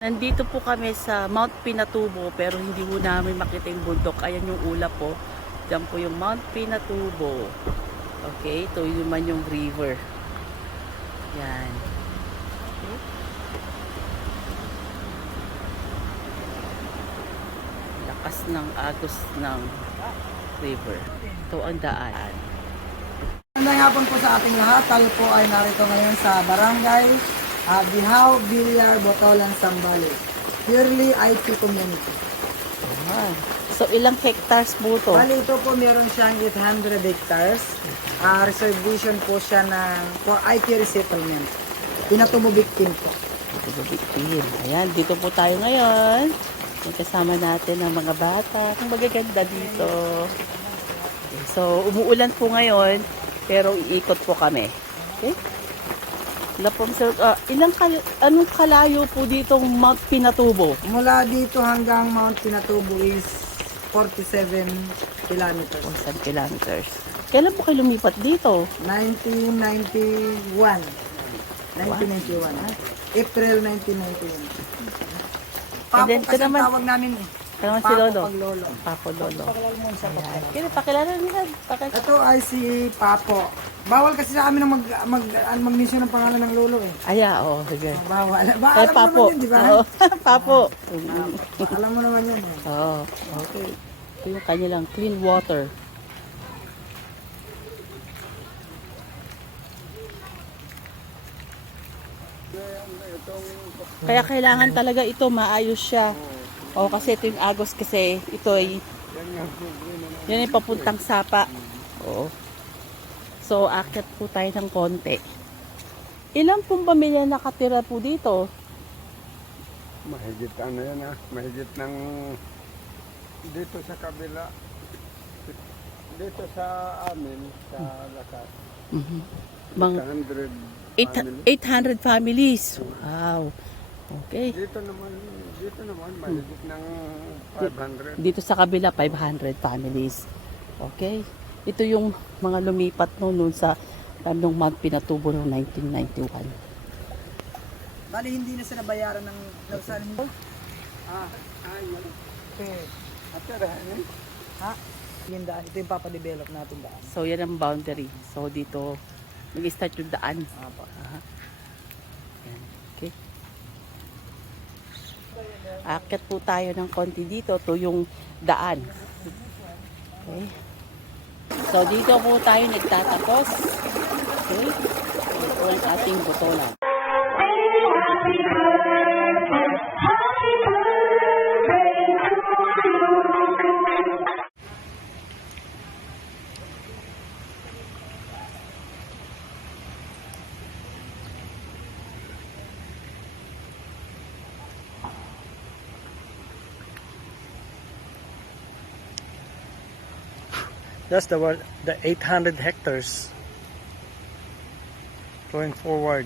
Nandito po kami sa Mount Pinatubo pero hindi po namin makita yung bundok. Ayan yung ulap po. Diyan po yung Mount Pinatubo. Okay, ito naman yung river. Yan. Okay. Lakas ng agos ng river. Ito ang daan. Magandang hapon po sa ating lahat. Tayo po ay narito ngayon sa Barangay Bihaw, Villar, Botolan, Sambales. Purely IT community. Ayan. So, ilang hectares po ito? Bali, ito po meron siyang 800 hectares. Reservation po siya for IT resettlement. Pinatubo victim po. Ito Bictin. Ayan, dito po tayo ngayon. May kasama natin ang mga bata. Ang magaganda dito. Okay, so, umuulan po ngayon, pero iikot po kami. Okay? Anong kalayo po ditong Mount Pinatubo? Mula dito hanggang Mount Pinatubo is 47 kilometers. 1 kilometers. Kailan po kayo lumipat dito? 1991. 1991. April 1991. And then, Papo kasi naman- tawag namin eh. Kaya si Papo Lolo. pag lolo. Papo Lolo. Pakilala mo sa Ayan. Kaya pakilala nila. Ito ay si Papo. Bawal kasi sa amin na mag-mention ng pangalan ng lolo eh. Oo. Sige. Bawal. Kaya Alam mo Papo. naman yun, di ba? Oo. Papo. Alam mo naman yun eh. Oo. Okay. Ito yung kanilang clean water. Kaya kailangan talaga ito maayos siya. O kasi ito yung agos kasi ito ay yan yung papuntang sapa. Oo. So akyat po tayo ng konti. Ilan pong pamilya nakatira po dito? Mahigit ano yan mahigit ng dito sa kabila, dito sa amin, sa Lakas, Mga 800 families. Wow. Okay. dito naman mahigit ng 500. Dito sa kabila 500 families. Okay. Ito yung mga lumipat noon sa nung Mount Pinatubo noong 1991. Bali hindi na sila bayaran ng lausan mo. Ay, Okay. at tarahan Ha? Yung daan. Ito yung papadevelop natin daan. So yan ang boundary. So dito nag-start yung daan. Apo. Yan. Okay. Akyat po tayo ng konti dito. Ito yung daan. Okay. So dito po tayo nagtatapos. Okay. Ito ang ating botolan. That's the 800 hectares going forward.